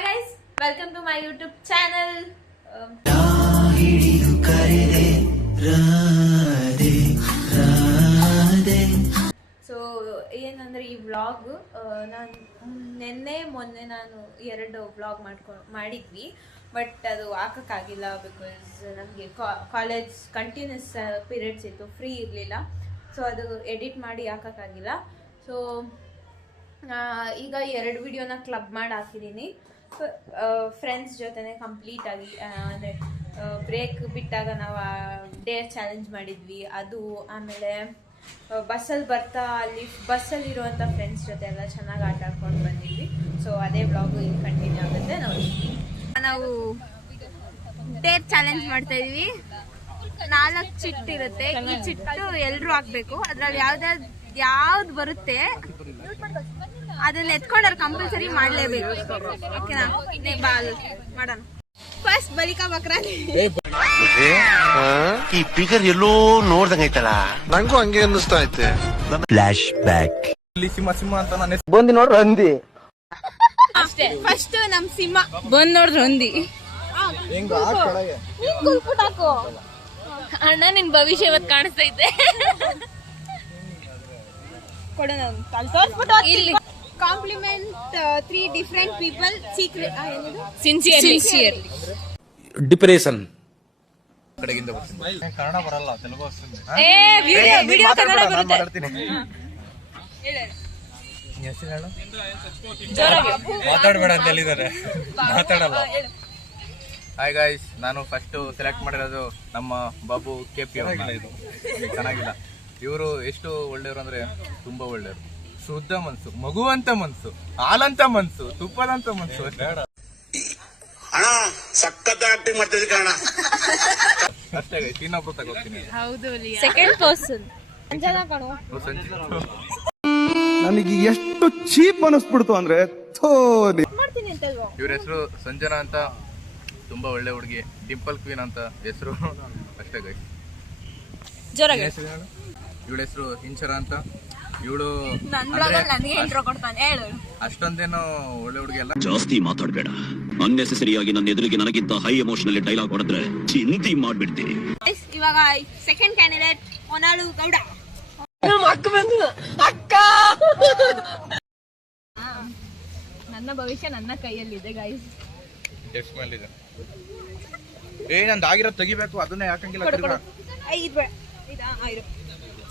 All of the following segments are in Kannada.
Hi guys, welcome to my YouTube channel. So ಏನಂದ್ರೆ ಈ ವ್ಲಾಗ್ ನಾನು ಮೊನ್ನೆ ನಾನು 2 ವ್ಲಾಗ್ ಮಾಡಿದ್ವಿ. ಬಟ್ ಅದು ಹಾಕೋಕ್ಕಾಗಿಲ್ಲ ಬಿಕಾಸ್ ನಮಗೆ ಕಾಲೇಜ್ ಕಂಟಿನ್ಯೂಸ್ ಪೀರಿಯಡ್ಸ್ ಇತ್ತು, ಫ್ರೀ ಇರಲಿಲ್ಲ. ಸೊ ಅದು ಎಡಿಟ್ ಮಾಡಿ ಹಾಕೋಕ್ಕಾಗಿಲ್ಲ. ಸೊ ಈಗ 2 ವಿಡಿಯೋನ ಕ್ಲಬ್ ಮಾಡಿ ಹಾಕಿದ್ದೀನಿ. ಫ್ರೆಂಡ್ಸ್ ಜೊತೆನೆ ಕಂಪ್ಲೀಟ್ ಆಗಿ ಅಂದರೆ ಬ್ರೇಕ್ ಬಿಟ್ಟಾಗ ನಾವು ಡೇರ್ ಚಾಲೆಂಜ್ ಮಾಡಿದ್ವಿ ಅದು. ಆಮೇಲೆ ಬಸ್ಸಲ್ಲಿ ಬರ್ತಾ ಅಲ್ಲಿ ಬಸ್ಸಲ್ಲಿರುವಂಥ ಫ್ರೆಂಡ್ಸ್ ಜೊತೆ ಎಲ್ಲ ಚೆನ್ನಾಗಿ ಆಟ ಆಡ್ಕೊಂಡು ಬಂದಿದ್ವಿ. ಸೊ ಅದೇ ಬ್ಲಾಗು ಈಗ ಕಂಟಿನ್ಯೂ ಆಗುತ್ತೆ. ನಾವು ಡೇರ್ ಚಾಲೆಂಜ್ ಮಾಡ್ತಾ ಇದೀವಿ. 4 ಚಿಟ್ಟು ಇರುತ್ತೆ. ಈ ಚಿಟ್ಟು ಎಲ್ಲರೂ ಹಾಕ್ಬೇಕು. ಅದ್ರಲ್ಲಿ ಯಾವ್ದು ಬರುತ್ತೆ ಅದನ್ನ ಎತ್ಕೊಂಡ್ರೆ ಕಂಪಲ್ಸರಿ ಮಾಡ್ಲೇಬೇಕು. ಓಕೆನಾ? ಬಾಲ್ ಮಾಡೋಣ. ಫಸ್ಟ್ ಬಲಿಕಾ ಬಕ್ರಾ. ಈ ಫಿಗರ್ ಎಲ್ಲೋ ನೋಡ್ದಂಗೈತಲ್ಲ, ನಂಗೂ ಹಂಗೆ ಅನ್ನಿಸ್ತಾ ಐತೆ. Flash back. ಸಿಂಹ ಅಂತ ನಾನು ಬಂದು ನೋಡ್ರಿ ಹಂದಿ. ಅಷ್ಟೇ. ಫಸ್ಟ್ ನಮ್ ಸಿಂಹ ಬಂದ್ ನೋಡ್ರಿ ಹಂದಿ. ಅಣ್ಣ ನಿನ್ ಭವಿಷ್ಯ ಇವತ್ತು ಕಾಣಿಸ್ತೈತೆ. ಕೊಡೋಣ ಇಲ್ಲಿ. Compliment 3 different people sincerely. Depression ಕಡೆಗಿಂದ ಬರ್ತೀನಿ. ಕನ್ನಡ ಬರಲ್ಲ, ತೆಲುಗು ವస్తుంది. ವಿಡಿಯೋ ಕನ್ನಡ ಬರುತ್ತೆ. ಮಾತಾಡಬೇಡ ಅಂತ ಹೇಳಿದ್ದಾರೆ, ಮಾತಾಡಲ್ಲ. ಹಾಯ್ ಗಾಯ್ಸ್, ನಾನು ಫಸ್ಟ್ ಸೆಲೆಕ್ಟ್ ಮಾಡಿರೋದು ನಮ್ಮ ಬಾಬು KP. ಇದು ಚೆನ್ನಾಗಿಲ್ಲ. ಇವರು ಎಷ್ಟು ಒಳ್ಳೆಯವರು ಅಂದ್ರೆ ತುಂಬಾ ಒಳ್ಳೆಯವರು. ಶುದ್ಧ ಮನ್ಸು, ಮಗುವಂತ ಮನ್ಸು, ಹಾಲಂತ ಮನ್ಸು, ತುಪ್ಪದಂತ ಮನ್ಸು. ಅಣ್ಣ ಸಖತ್ ಆಕ್ಟಿಂಗ್ ಮಾಡ್ತಿದ್ದೆ ಕಣ. ಅಷ್ಟೇ ಗೈಸ್, ಇನ್ನೊಬ್ರು ತಗೋತೀನಿ. ಸೆಕೆಂಡ್ ಪರ್ಸನ್ ನನಗೆ ಎಷ್ಟು ಚೀಪ್ ಅನಿಸ್ಬಿಡ್ತು ಅಂದ್ರೆ ಇವ್ರ ಹೆಸರು ಸಂಜನಾ ಅಂತ, ತುಂಬಾ ಒಳ್ಳೆ ಹುಡುಗಿ. ಡಿಂಪಲ್ ಕ್ವೀನ್ ಅಂತ ಹೆಸರು. ಅಷ್ಟೇ ಗೈಸ್. ಇವಳ ಹೆಸರು ಹಿಂಚರ ಅಂತ. ಇವಳು ಅಷ್ಟೊಂದೇನು ಒಳ್ಳೆ ಹುಡುಗಿ ಅಲ್ಲ. ಜಾಸ್ತಿ ಮಾತಾಡಬೇಡ. ಅನ್ನೆಸೆಸರಿ ಆಗಿ ನನ್ನ ಎದುರಿಗೆ ನನಗಿಂತ ಹೈ ಎಮೋಷನಲ್ ಡೈಲಾಗ್ ಹೊಡೆದ್ರೆ ಚಿಂತೆ ಮಾಡ್ಬಿಡ್ತೀನಿ. ಇವಾಗ ಸೆಕೆಂಡ್ ಕ್ಯಾಂಡಿಡೇಟ್ ಹೊನಾಳು ಗೌಡ. ನನ್ನ ಭವಿಷ್ಯ ನನ್ನ ಕೈಯಲ್ಲಿದೆ ಗೈಸ್. ನಂದು ಆಗಿರೋದು ತೆಗಿಬೇಕು, ಅದನ್ನೇ ಯಾಕಂಗಿಲ್ಲ.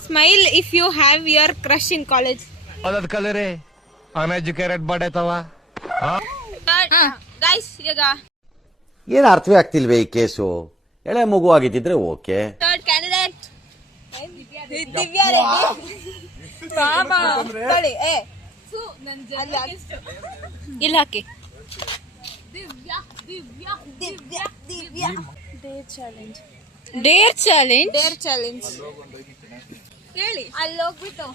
Smile if you have your crush in college. ಅದದ್ ಕಲರೆ ಅನ್ಎಜುಕೇಟೆಡ್ ಬಡೇತವ. ಗೈಸ್ ಈಗ ಏನು ಅರ್ಥವೇ ಆಗ್ತಿಲ್ವೇ ಈ ಕೇಸು. ಎಳೆ ಮಗು ಆಗಿದ್ದಿದ್ರೆ okay. Third candidate Divya Reddy. ಇಲ್ಲ ಹಾಕಿ. ಡೇರ್ ಚಾಲೆಂಜ್ ಹೇಳಿ. ಅಲ್ಲಿ ಹೋಗ್ಬಿಟ್ಟು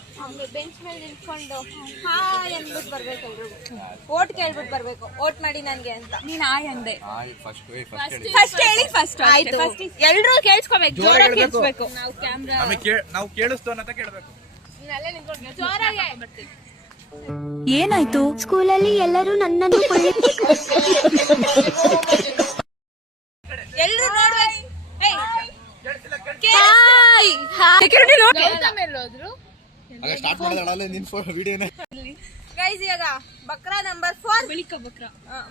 ಬೆಂಚ್ ಮೇಲೆ ನಿಂತ್ಕೊಂಡು ಹಾಯ್ ಅಂದ್ಬಿಟ್ಟು ಬರ್ಬೇಕು. ಎಲ್ರಿಗೂ ಓಟ್ ಕೇಳ್ಬಿಟ್ಟು ಬರ್ಬೇಕು, ಓಟ್ ಮಾಡಿ ನನ್ಗೆ ಅಂತ. ನೀನ್ ಹಾಯ್ ಅಂದೆ. ಫಸ್ಟ್ ಹೇಳಿ. ಫಸ್ಟ್ ಆಯ್ತು, ಎಲ್ರೂ ಕೇಳಿಸ್ಕೋಬೇಕು, ಜೋರಾಗಿ ಕೇಳಿಸ್ಬೇಕು. ನಾವು ಕೇಳಿಸ್ತು ಅಂತ ಕೇಳಬೇಕು. ಜೋರಾಗಿ. ಏನಾಯ್ತು? ಸ್ಕೂಲಲ್ಲಿ ಎಲ್ಲರೂ ನನ್ನನ್ನು ಎಲ್ರು ನೋಡ್ಬೇಕು. ಗೈಸ್ ಇವಾಗ ಬಕ್ರಾ ನಂಬರ್ 4.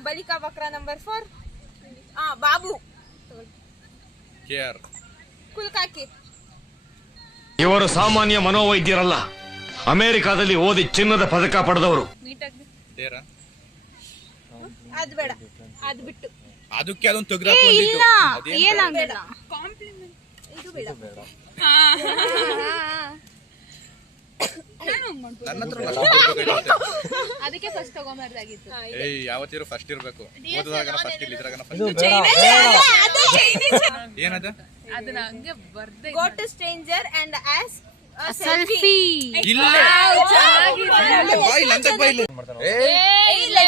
ಬಲಿಕಾ ಬಕ್ರಾ ನಂಬರ್ 4. ಬಾಬು ಕುಲ್ಕಾಕಿ. ಇವರು ಸಾಮಾನ್ಯ ಮನೋವೈದ್ಯರಲ್ಲ, ಅಮೆರಿಕಾದಲ್ಲಿ ಓದಿ ಚಿನ್ನದ ಪದಕ ಪಡೆದವರು. ಅದು ಬೇಡ, ಅದು ಬಿಟ್ಟು ಅದಕ್ಕೆ ಅದೊಂದು ಇಲ್ಲ ಏನಾಗಲ್ಲ. ಇದು ಬೇಡ. ಅದಕ್ಕೆ ಫಸ್ಟ್ ತಗೊಂಬಾರ್ದಾಗಿತ್ತು. ಯಾವತ್ತಿರು ಫಸ್ಟ್ ಇರ್ಬೇಕು. ಓದುವಾಗ ಫಸ್ಟ್ ಇಲ್ಲ, ಇದ್ರಾಗ ಏನದ ಅದನ್ನ ಹಂಗೆ ಬರ್ದೆ. Go to stranger and ask a selfie. ಇಲ್ಲ ಬಾಯ್ ಲಂಚ್ ಬಾಯ್ ಇಲ್ಲ.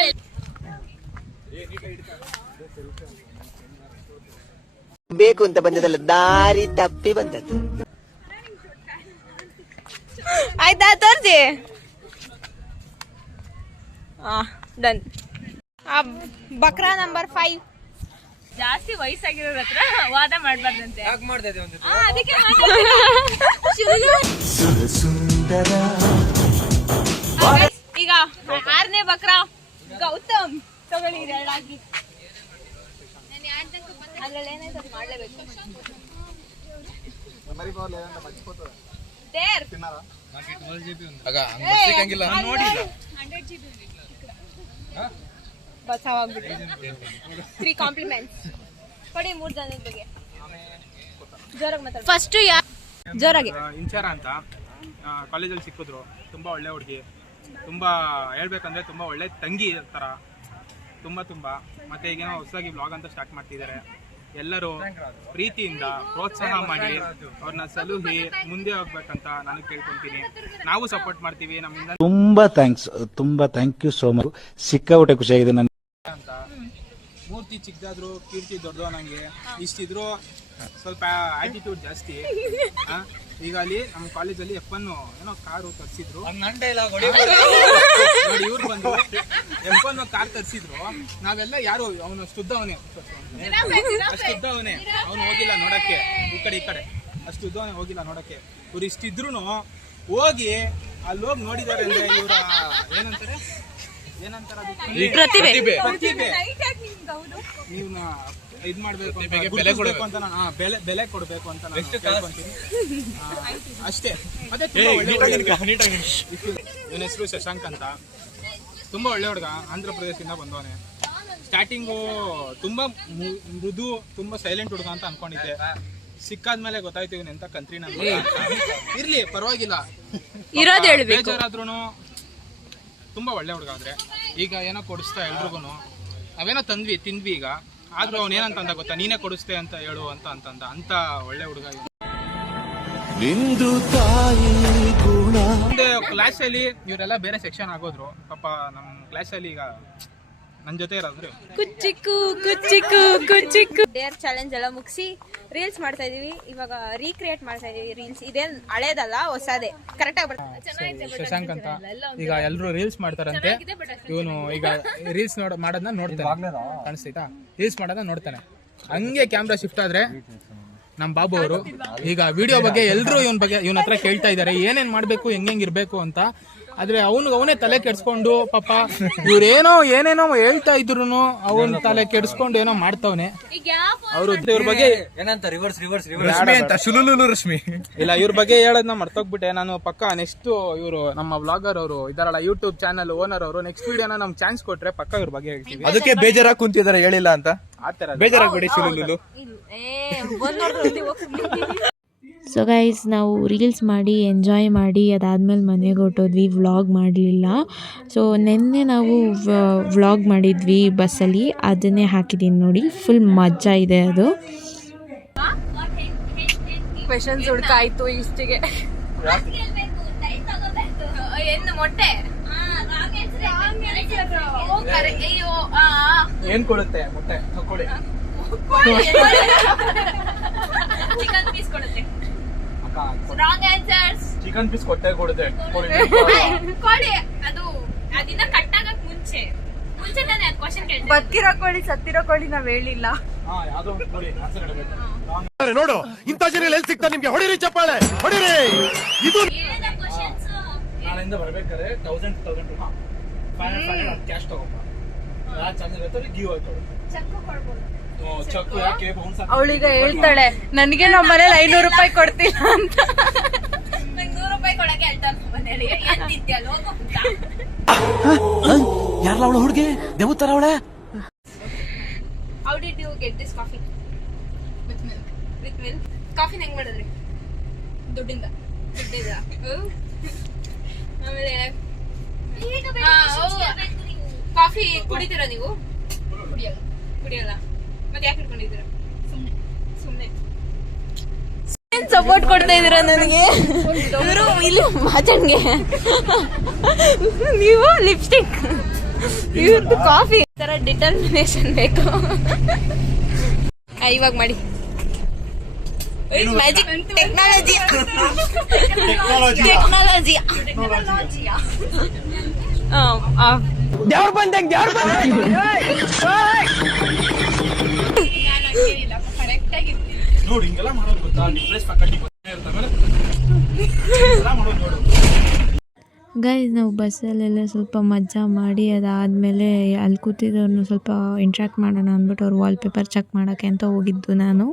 ಬೇಕು ಅಂತ ಬಂದದಲ್ಲ, ದಾರಿ ತಪ್ಪಿ ಬಂದದ್ದು. ಆಯ್ತಾ ತೋರ್ಸಿ. ಡನ್. ಬಕ್ರಾ ನಂಬರ್ 5 ಜಾಸ್ತಿ ವಯಸ್ಸಾಗಿರೋರ ಹತ್ರ ವಾದ ಮಾಡ್ಬಾರ್ದಂತೆ. ಅದಕ್ಕೆ ಈಗ 6ನೇ ಬಕ್ರಾ ಗೌತಮ್ ತಗೊಳ್ಳಿ ಎರಡಾಗಿ. ಅದ್ರಲ್ಲಿ ಏನಾಯ್ತು ಅದು ಮಾಡ್ಲೇಬೇಕು. ಬಚಾವಾಗ್ಬಿಟ್ಟು 3 ಕಾಂಪ್ಲಿಮೆಂಟ್ಸ್ ಕೊಡಿ 3 ಜನದ ಬಗ್ಗೆ ಜೋರಾಗಿ ಮಾತಾಡಿ. ಫಸ್ಟ್ ಜೋರಾಗಿ ಇಂಚಾರ ಅಂತ ಕಾಲೇಜಲ್ಲಿ ಸಿಕ್ಕಿದ್ರು. ತುಂಬ ಒಳ್ಳೆ ಹುಡುಗಿ, ತುಂಬ ಹೇಳ್ಬೇಕಂದ್ರೆ ತುಂಬ ಒಳ್ಳೆ ತಂಗಿ ಥರ, ತುಂಬ ಮತ್ತೆ ಈಗೇನೋ ಹೊಸದಾಗಿ ವ್ಲಾಗ್ ಅಂತ ಸ್ಟಾರ್ಟ್ ಮಾಡ್ತಿದ್ದಾರೆ. ಎಲ್ಲರೂ ಪ್ರೀತಿಯಿಂದ ಪ್ರೋತ್ಸಾಹ ಮಾಡಿ ಅವ್ರನ್ನ ಸಲುಹಿ ಮುಂದೆ ಹೋಗ್ಬೇಕಂತ ನಾನು ಕೇಳ್ಕೊಂತೀನಿ. ನಾವು ಸಪೋರ್ಟ್ ಮಾಡ್ತೀವಿ ನಮ್ಮಿಂದ. ತುಂಬಾ ಥ್ಯಾಂಕ್ ಯು ಸೋ ಮಚ್. ಸಿಕ್ಕಾಬಿಟ್ಟೆ ಖುಷಿಯಾಗಿದೆ ನನಗೆ ಅಂತ. ಮೂರ್ತಿ ಚಿಕ್ಕದಾದ್ರು ಕೀರ್ತಿ ದೊಡ್ಡದು ನಂಗೆ ಇಷ್ಟಿದ್ರು ಸ್ವಲ್ಪ ಆಟಿಟ್ಯೂಡ್ ಜಾಸ್ತಿ. ಈಗ ಅಲ್ಲಿ ನಮ್ಮ ಕಾಲೇಜಲ್ಲಿ F1 ಏನೋ ಕಾರು ತರಿಸಿದ್ರು. ನೋಡಿ ಇವ್ರು ಬಂದು F1 ಕಾರ್ ತರಿಸಿದ್ರು. ನಾವೆಲ್ಲ ಯಾರು ಅವನು ಅಷ್ಟುದ್ದವನೇ ಅವನು ಹೋಗಿಲ್ಲ ನೋಡಕ್ಕೆ. ಈ ಕಡೆ ಅಷ್ಟುದ್ದವನೇ ಹೋಗಿಲ್ಲ ನೋಡಕ್ಕೆ. ಇವ್ರು ಇಷ್ಟಿದ್ರು ಹೋಗಿ ಅಲ್ಲಿ ಹೋಗಿ ನೋಡಿದಾರೆ ಅಂದ್ರೆ ಇವ್ರ ಏನಂತಾರ ಪ್ರತಿಭೆ. ನೀವು ಇದ್ ಮಾಡ್ಬೇಕು ಅಂತ, ಬೆಲೆ ಕೊಡ್ಬೇಕು ಅಂತ ಬೆಲೆ ಕೊಡ್ಬೇಕು ಅಂತ ನಾನು ಕೇಳ್ಕೊಂತೀನಿ ಅಷ್ಟೇ. ಮತ್ತೆ ಇವನ ಹೆಸರು ಶಶಾಂಕ್ ಅಂತ. ತುಂಬಾ ಒಳ್ಳೆ ಹುಡುಗ, ಆಂಧ್ರ ಪ್ರದೇಶದಿಂದ ಬಂದವನೆ. ಸ್ಟಾರ್ಟಿಂಗು ತುಂಬಾ ಮೃದು, ತುಂಬಾ ಸೈಲೆಂಟ್ ಹುಡುಗ ಅಂತ ಅನ್ಕೊಂಡಿದ್ದೆ. ಸಿಕ್ಕಾದ್ಮೇಲೆ ಗೊತ್ತಾಯ್ತು ಇವನ್ ಎಂತ ಕಂತ್ರಿ. ನನ್ ಇರ್ಲಿ ಪರವಾಗಿಲ್ಲ, ಬೇಜಾರಾದ್ರೂ ತುಂಬಾ ಒಳ್ಳೆ ಹುಡುಗ. ಆದ್ರೆ ಈಗ ಏನೋ ಕೊಡಿಸ್ತಾ ಎಲ್ರಿಗೂ. ನಾವೇನೋ ತಿಂದ್ವಿ ಈಗ. ಆದ್ರೂ ಅವ್ನ ಏನಂತ ಅಂದ ಗೊತ್ತಾ, ನೀನೇ ಕೊಡಿಸ್ತೆ ಅಂತ ಹೇಳು ಅಂತ ಒಳ್ಳೆ ಹುಡುಗ. ಮುಂದೆ ಕ್ಲಾಸಲ್ಲಿ ಇವರೆಲ್ಲ ಬೇರೆ ಸೆಕ್ಷನ್ ಆಗೋದ್ರು. ಪಾಪ ನಮ್ ಕ್ಲಾಸಲ್ಲಿ ಈಗ ನನ್ ಜೊತೆ ಇರೋದ್ರು. ಕುಚ್ಚಿಕ್ಕು ಡೇರ್ ಚಾಲೆಂಜ್ ಎಲ್ಲ ಮುಗಿಸಿ ರೀಲ್ಸ್ ಮಾಡ್ತಾ ಇದೀವಿ. ಇವಾಗ ರೀಕ್ರಿಯೇಟ್ ಮಾಡ್ತಾ ಇದೀವಿ ರೀಲ್ಸ್. ಇದೇನ್ ಹಳೇದಲ್ಲ, ಹೊಸದೇ. ಕರೆಕ್ಟ್ ಆಗಿ ಬರ್ತದೆ. ಶಶಾಂಕ್ ಅಂತ ಈಗ ಎಲ್ರು ರೀಲ್ಸ್ ಮಾಡ್ತಾರಂತೆ. ಇವನು ಈಗ ರೀಲ್ಸ್ ಮಾಡೋದನ್ನ ನೋಡ್ತಾನೆ, ಕಾಣಿಸ್ತೈತಾ? ರೀಲ್ಸ್ ಮಾಡೋದನ್ನ ನೋಡ್ತಾನೆ. ಹಂಗೆ ಕ್ಯಾಮ್ರಾ ಶಿಫ್ಟ್ ಆದ್ರೆ ನಮ್ ಬಾಬು ಅವರು ಈಗ ವಿಡಿಯೋ ಬಗ್ಗೆ ಎಲ್ರು ಇವನ್ ಹತ್ರ ಕೇಳ್ತಾ ಇದಾರೆ, ಏನೇನ್ ಮಾಡ್ಬೇಕು, ಹೆಂಗಿರ್ಬೇಕು ಅಂತ. ಆದ್ರೆ ಅವನೇ ತಲೆ ಕೆಡ್ಸ್ಕೊಂಡು ಪಾಪ ಇವ್ರೇನೋ ಏನೇನೋ ಹೇಳ್ತಾ ಇದ್ರು ಅವನ್ ತಲೆ ಕೆಡ್ಸ್ಕೊಂಡು ಏನೋ ಮಾಡ್ತಾವನೆ. ಅವ್ರ ಬಗ್ಗೆ ಏನಂತ ರಿವರ್ಸ್ ರಶ್ಮಿ ಇಲ್ಲ, ಇವ್ರ ಬಗ್ಗೆ ಹೇಳೋದನ್ನ ಮರ್ತೋಗ್ಬಿಟ್ಟೆ ನಾನು. ಪಕ್ಕ ನೆಕ್ಸ್ಟ್ ಇವರು ನಮ್ಮ ವ್ಲಾಗರ್ ಅವರು ಇದಾರಲ್ಲ, ಯೂಟ್ಯೂಬ್ ಚಾನಲ್ ಓನರ್ ಅವರು, ನೆಕ್ಸ್ಟ್ ವಿಡಿಯೋನ ನಮ್ ಚಾನ್ಸ್ ಕೊಟ್ರೆ ಪಕ್ಕ ಇವ್ರ ಬಗ್ಗೆ ಹೇಳ್ತೀವಿ. ಅದಕ್ಕೆ ಬೇಜಾರಾಗಿ ಕುಂತಿದ್ದಾರೆ ಹೇಳಿಲ್ಲ ಅಂತ. ಆತರ ಬೇಜಾರಾಗ್ಬಿಡಿ ಶಿಲುಲು. ಸೊ ಗೈಸ್, ನಾವು ರೀಲ್ಸ್ ಮಾಡಿ ಎಂಜಾಯ್ ಮಾಡಿ ಅದಾದಮೇಲೆ ಮನೆಗೆ ಹೊರಟೋದ್ವಿ. ವ್ಲಾಗ್ ಮಾಡಲಿಲ್ಲ. ಸೊ ನಿನ್ನೆ ನಾವು ವ್ಲಾಗ್ ಮಾಡಿದ್ವಿ ಬಸ್ಸಲ್ಲಿ, ಅದನ್ನೇ ಹಾಕಿದ್ದೀನಿ ನೋಡಿ. ಫುಲ್ ಮಜಾ ಇದೆ ಅದು. ಕ್ವೆಶನ್ಸ್ ಹುಡ್ಕಾಯ್ತು ಇಷ್ಟಿಗೆ. ಮೊಟ್ಟೆ ಏನ್ ಕೊಡುತ್ತೆ ಮೊಟ್ಟೆ? ಚಿಕನ್ ಪೀಸ್ ಕೊಡುತ್ತೆ. Wrong answers. ಚಿಕನ್ ಪೀಸ್ ಕೊಡುತ್ತೆ. ಕೋಳಿ ಅದು ಅದಿನ್ನ ಕಟ್ಟಾಗಕ್ ಮುಂಚೆ ತಾನೇ ಅದು ಕ್ವಶನ್ ಕೇಳ್ತೀವಿ. ಬದುಕಿರೋ ಕೋಳಿ ಸತ್ತಿರೋ ಕೋಳಿ ನಾವ್ ಹೇಳಿಲ್ಲ. ಯಾವ್ದೋ ಕೋಳಿ ಆನ್ಸರ್ ಹೇಳ್ಬೇಕು. ನೋಡು, ಇಂಥ ಜನ ಎಲ್ಲಿ ಸಿಗ್ತಾ ನಿಮ್ಗೆ? ಹೊಡಿರಿ ಚಪ್ಪಾಳೆ, ಹೊಡಿರಿ. ಇದು ನಾಳೆಯಿಂದ ಬರ್ಬೇಕಾದ್ರೆ 1000 ಕ್ಯಾಶ್ ತಗೋಪ್ಪ. ಗಿವ್ ಆಯ್ತು. ಅವಳೀಗ ಹೇಳ್ತಾಳೆ ನನಗೆ ನಮ್ಮ ಮನೇಲಿ 500 ರೂಪಾಯಿ ಕೊಡ್ತಿಲ್ಲ ಅಂತ. ನಂಗೆ 100 ರೂಪಾಯಿ ಕೊಡಕ್ಕೆ ಹೇಳ್ತಾರೆ ಮನೇಲಿ. ಎಂತಿದ್ಯಲ್ಲ ಹೋಗು ಅಂತ. ಯಾರಲ್ಲ ಅವಳು ಹುಡುಗಿ? ದೇವತರ ಅವಳೆ. How did you get this coffee? With milk. With milk. Coffee ಹೆಂಗ್ ಮಾಡಿದ್ರಿ? ದುಡ್ಡಿಂದ. ಆಮೇಲೆ ಕಾಫಿ ಕುಡಿತೀರಾ ನೀವು? ಕುಡಿಯಲ್ಲ. ಮತ್ತೆ ಯಾಕೆ ಇಟ್ಕೊಂಡಿದ್ದೀರಾ? ಸುಮ್ಮನೆ ಸಪೋರ್ಟ್ ಕೊಡ್ತಾ ಇದೀರಾ ನನಗೆ? ಇವರು ಇಲ್ಲಿ ಮಾತಾಡ್ಗೆ. ನೀವು ಲಿಪ್ಸ್ಟಿಕ್, ಇವ್ರದ್ದು ಕಾಫಿ. ಈ ತರ ಡಿಟರ್ಮಿನೇಷನ್ ಬೇಕು. ಇವಾಗ ಮಾಡಿ. Magic technology. ನೋಡಿ ಹಿಂಗೆಲ್ಲ ಮಾಡೋದು ಗೊತ್ತಾ, ಡಿಪ್ರೆಸ್ ಫ್ಯಾಕಲ್ಟಿ ಇರ್ತಾರೆ ಎಲ್ಲ ಮಾಡೋದು ನೋಡು. ಗೈಸ್ ನಾವು ಬಸ್ಸಲ್ಲೆಲ್ಲ ಸ್ವಲ್ಪ ಮಜಾ ಮಾಡಿ ಅದಾದಮೇಲೆ ಅಲ್ಲಿ ಕೂತಿದ್ದವ್ರನ್ನ ಸ್ವಲ್ಪ ಇಂಟ್ರ್ಯಾಕ್ಟ್ ಮಾಡೋಣ ಅಂದ್ಬಿಟ್ಟು ಅವ್ರು ವಾಲ್ಪೇಪರ್ ಚೆಕ್ ಮಾಡೋಕ್ಕೆ ಅಂತ ಹೋಗಿದ್ದು ನಾನು.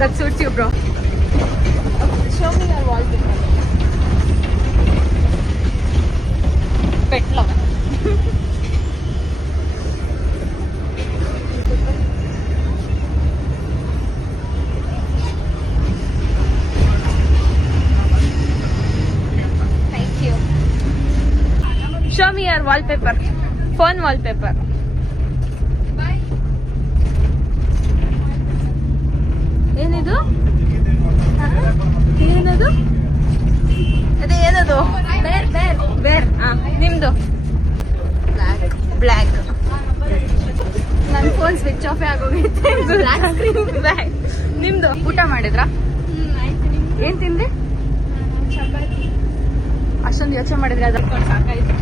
That suits you, bro. Show me your wallpaper. Pet love. Thank you. Show me your wallpaper. Phone wallpaper. ಏನಿದು? ಏನದು? ಅದೇ ಏನದು? ಬೇರ್. ನಿಮ್ದು? ಬ್ಲ್ಯಾಕ್. ನನ್ನ ಫೋನ್ ಸ್ವಿಚ್ ಆಫ್ ಆಗೋಗೈತೆ. ಬ್ಲ್ಯಾಕ್. ನಿಮ್ದು? ಊಟ ಮಾಡಿದ್ರಾ? ಏನ್ ತಿಂದ್ರಿ? ಅಷ್ಟೊಂದು ಯೋಚನೆ ಮಾಡಿದ್ರೆ ಅದ್ರ ಸಾಕಾಯ್ತು.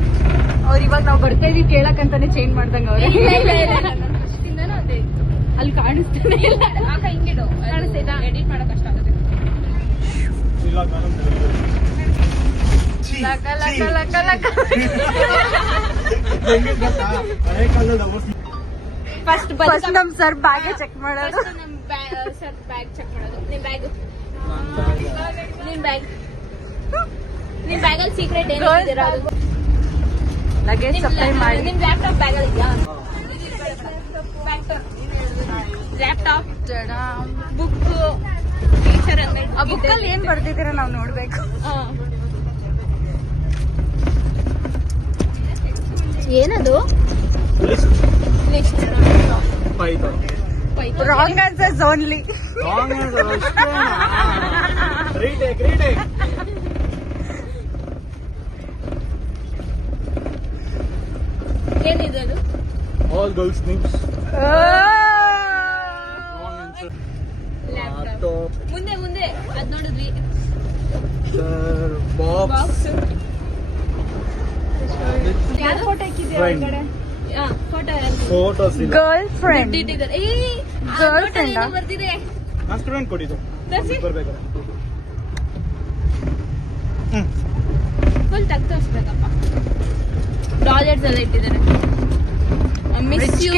ಅವ್ರು ಇವಾಗ ನಾವು ಬರ್ತಾ ಇದೀವಿ ಕೇಳಕ್ಕಂತಾನೆ ಚೇಂಜ್ ಮಾಡ್ದಂಗ ಅವ್ರೆ. ಅಲ್ಲಿ ಕಾಣಿಸ್ತಾನೆ ಇಲ್ಲ. ಹಿಂಗಿಡು ಕಾಣಿಸ್ತಾ ಎಡಿಟ್ ಮಾಡಕ್ ಕಷ್ಟ ಆಗುತ್ತೆ. ಫಸ್ಟ್ ನಮ್ ಸರ್ ಬ್ಯಾಗ್ ಚೆಕ್ ಮಾಡೋದು. ಸರ್ ಬ್ಯಾಗ್ ಚೆಕ್ ಮಾಡೋದು. ನಿಮ್ ಬ್ಯಾಗಲ್ಲಿ ಸೀಕ್ರೆಟ್ ಏನಿದೆ? ಲಗೇಜ್ ಸಪ್ಲೈ ಮಾಡಿ. ನಿಮ್ ಲ್ಯಾಪ್ಟಾಪ್ ಬ್ಯಾಗಲ್ಲಿ ಇದೆಯಾ? ಲ್ಯಾಪ್ಟಾಪ್, ಬುಕ್, ಆ ಬುಕ್ ಅಲ್ಲಿ ಏನ್ ಬರ್ದಿದ್ದೀರಾ ನಾವು ನೋಡ್ಬೇಕು. ಏನದು? Wrong answers only. ಏನಿದೆ ಅದು? All girls names. ಲ್ಯಾಪ್ಟಾಪ್. ಮುಂದೆ ಅದ್ ನೋಡಿದ್ವಿ. ಬಾಕ್ಸ್. ಯಾರು ಫೋಟೋ ಹಾಕಿದ್ದೀರಾ ಹೊರಗಡೆ? ಫೋಟೋಸ್ ಇಲ್ಲ. Girl friend. ಗರ್ಲ್ ಫ್ರೆಂಡ್ ಬರ್ತಿದೆ. ನಾನು ಸ್ಟೂಡೆಂಟ್ ಕೊಟ್ಟಿದ್ದು ಬರ್ಬೇಕಾದ್ರೆ. ಫುಲ್ ತಗ್ ತೋರಿಸ್ಬೇಕಪ್ಪ. ಪ್ರಾಜೆಕ್ಟ್ಸ್ ಎಲ್ಲ ಇಟ್ಟಿದ್ದಾರೆ. Miss you.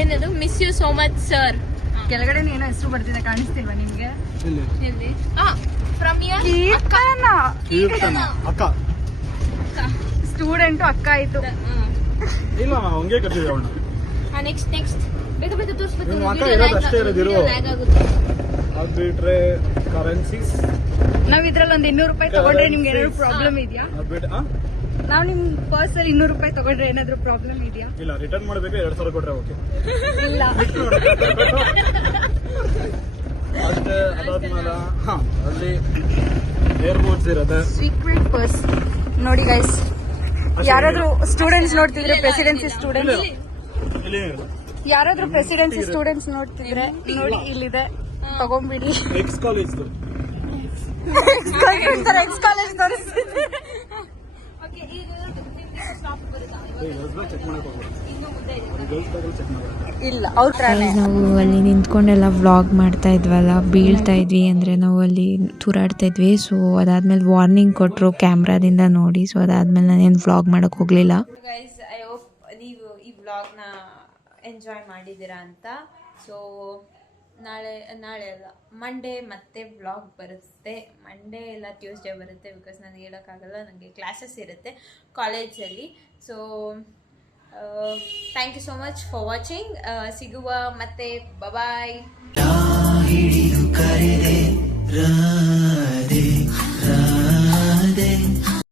ಏನದು? Miss you so much sir. ಕೆಳಗಡೆ ಏನೋ ಹೆಸರು ಬರ್ತಿದೆ, ಕಾಣಿಸ್ತಿಲ್ವಾ ನಿಮ್ಗೆ? ಎಲ್ಲಿ? ಫ್ರಮ್ ಯರ್ ಅಕ್ಕ. ಸ್ಟೂಡೆಂಟ್ ಅಕ್ಕ ಆಯ್ತು. ಇಲ್ಲ ಹಂಗೆ ಕರ್ತಿದ್ದೆ ಅವನ್ನ. ನೆಕ್ಸ್ಟ್ ಬೇಗ ತೋರಿಸ್ಬೇಕು. ನಿಮ್ಮ ಅಕ್ಕ ಇರೋದು ಅಷ್ಟೇ ಇರೋದಿರು. ಅದು ಬಿಟ್ರೆ ಕರೆನ್ಸೀಸ್. ನಾವ್ ಇದ್ರಲ್ಲಿ ಒಂದು 200 ರೂಪಾಯಿ ತಗೊಂಡ್ರೆ ನಿಮ್ಗೆ ಏನಾದ್ರು ಪ್ರಾಬ್ಲಮ್ ಇದೆಯಾ? ನಾವು ನಿಮ್ ಪರ್ಸ್ ಅಲ್ಲಿ 200 ರೂಪಾಯಿ ತಗೊಂಡ್ರೆ ಏನಾದ್ರು ಪ್ರಾಬ್ಲಮ್ ಇದೆಯಾ? ಇಲ್ಲ, ರಿಟರ್ನ್ ಮಾಡ್ಬೇಕು. 2000 ಕೊಟ್ರೆ ಓಕೆ. ಇಲ್ಲ. ಅಷ್ಟೇ. ಅದಾದ್ಮೇಲೆ ಅಲ್ಲಿ ಏರ್ಪೋರ್ಟ್ಸ್ ಇರುತ್ತೆ. ಸೀಕ್ರೆಟ್ ಪರ್ಸ್ ನೋಡಿ ಗೈಸ್. ಯಾರಾದ್ರೂ ಸ್ಟೂಡೆಂಟ್ಸ್ ನೋಡ್ತಿದ್ರೆ, ಪ್ರೆಸಿಡೆನ್ಸಿ ಸ್ಟೂಡೆಂಟ್ಸ್, ಯಾರಾದ್ರೂ ಪ್ರೆಸಿಡೆನ್ಸಿ ಸ್ಟೂಡೆಂಟ್ಸ್ ನೋಡ್ತಿದ್ರೆ ನೋಡಿ, ಇಲ್ಲಿದೆ, ತಗೊಂಡ್ಬಿಡಿ. ಎಕ್ಸ್ ಕಾಲೇಜ್ ಇಲ್ಲ ಅವ್ರ ನಾವು ಅಲ್ಲಿ ನಿಂತ್ಕೊಂಡೆಲ್ಲ ವ್ಲಾಗ್ ಮಾಡ್ತಾ ಇದ್ವಲ್ಲ, ಬೀಳ್ತಾ ಇದ್ವಿ ಅಂದರೆ ನಾವು ಅಲ್ಲಿ ತೂರಾಡ್ತಾ ಇದ್ವಿ. ಸೊ ಅದಾದ್ಮೇಲೆ ವಾರ್ನಿಂಗ್ ಕೊಟ್ಟರು ಕ್ಯಾಮ್ರಾದಿಂದ ನೋಡಿ. ಸೊ ಅದಾದ್ಮೇಲೆ ನಾನೇನು ವ್ಲಾಗ್ ಮಾಡೋಕ್ಕೆ ಹೋಗಲಿಲ್ಲ. ಗೈಸ್, ಐ ಹೋಪ್ ನೀವು ಈ ವ್ಲಾಗ್ನ ಎಂಜಾಯ್ ಮಾಡಿದ್ದೀರಾ ಅಂತ. ಸೊ ನಾಳೆ ಅಲ್ಲ, ಮಂಡೇ ಮತ್ತೆ ವ್ಲಾಗ್ ಬರುತ್ತೆ. ಮಂಡೇ ಇಲ್ಲ ಟ್ಯೂಸ್ಡೇ ಬರುತ್ತೆ. ಬಿಕಾಸ್ ನನಗೆ ಹೇಳೋಕ್ಕಾಗಲ್ಲ, ನನಗೆ ಕ್ಲಾಸಸ್ ಇರುತ್ತೆ ಕಾಲೇಜಲ್ಲಿ. So thank you so much for watching. ಸಿಗುವ ಮತ್ತೆ. ಬಾಯ್.